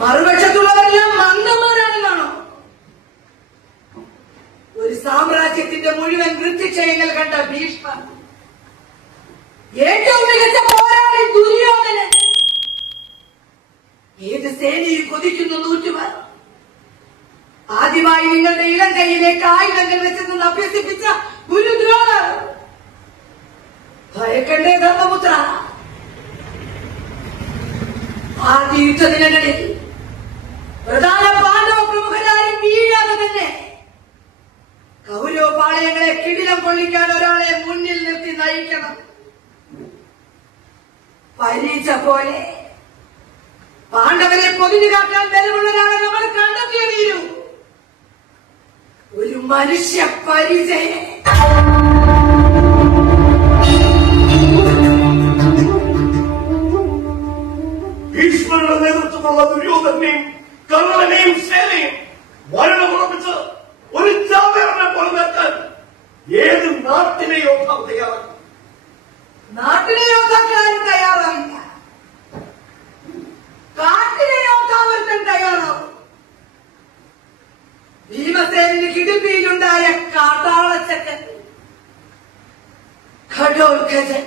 മറുപക്ഷത്തുള്ളവരെല്ലാം മന്ദന്മാരാണെന്നാണോ? ഒരു സാമ്രാജ്യത്തിന്റെ മുഴുവൻ വൃത്തിക്ഷയങ്ങൾ കണ്ട ഭീഷ്മർ, ഏറ്റവും മികച്ച പോരാളി ദുര്യോധനൻ, ഏത് സേനയിൽ കൊതിക്കുന്നു നൂറ്റുമാർ, ആദ്യമായി നിങ്ങളുടെ ഇളം കൈയിലേക്ക് ആയുധങ്ങൾ വെച്ചെന്ന് അഭ്യസിപ്പിച്ച ഗുരുദ്രോണർ, ഭയക്കണ്ടേ ധർമ്മപുത്ര? ആ യുദ്ധദിനങ്ങളിൽ പ്രധാന പാണ്ഡവ പ്രമുഖരായി വീഴാതെ തന്നെ കൗരവ പാളയങ്ങളെ കിടിലം കൊള്ളിക്കാൻ ഒരാളെ മുന്നിൽ നിർത്തി നയിക്കണം. പരീക്ഷ പോലെ പാണ്ഡവരെ പൊതിഞ്ഞു കാക്കാൻ ബലമുള്ള ഒരാളെ നമ്മൾ കണ്ടെത്തിയേ തീരൂ. ഒരു മനുഷ്യ പരിചയം. ഭീഷ്മരുടെ നേതൃത്വമുള്ള ദുര്യോധനെയും കർണനെയും സേനയും മരണമുറപ്പിച്ച് ഒരു ചാവേറിനെ പോലെ നിർത്താൻ ഏത് നാട്ടിലെ യോദ്ധാവ് തയ്യാറാണ്? നാട്ടിലെ യോദ്ധാക്കളാരും തയ്യാറാവില്ല. കാട്ടിലെ യോദ്ധാവർക്കും തയ്യാറാവും. ഭീമസേനന് കിടുപ്പിയിലുണ്ടായ കാട്ടാളച്ചക്കൻ ഘടോത്കജൻ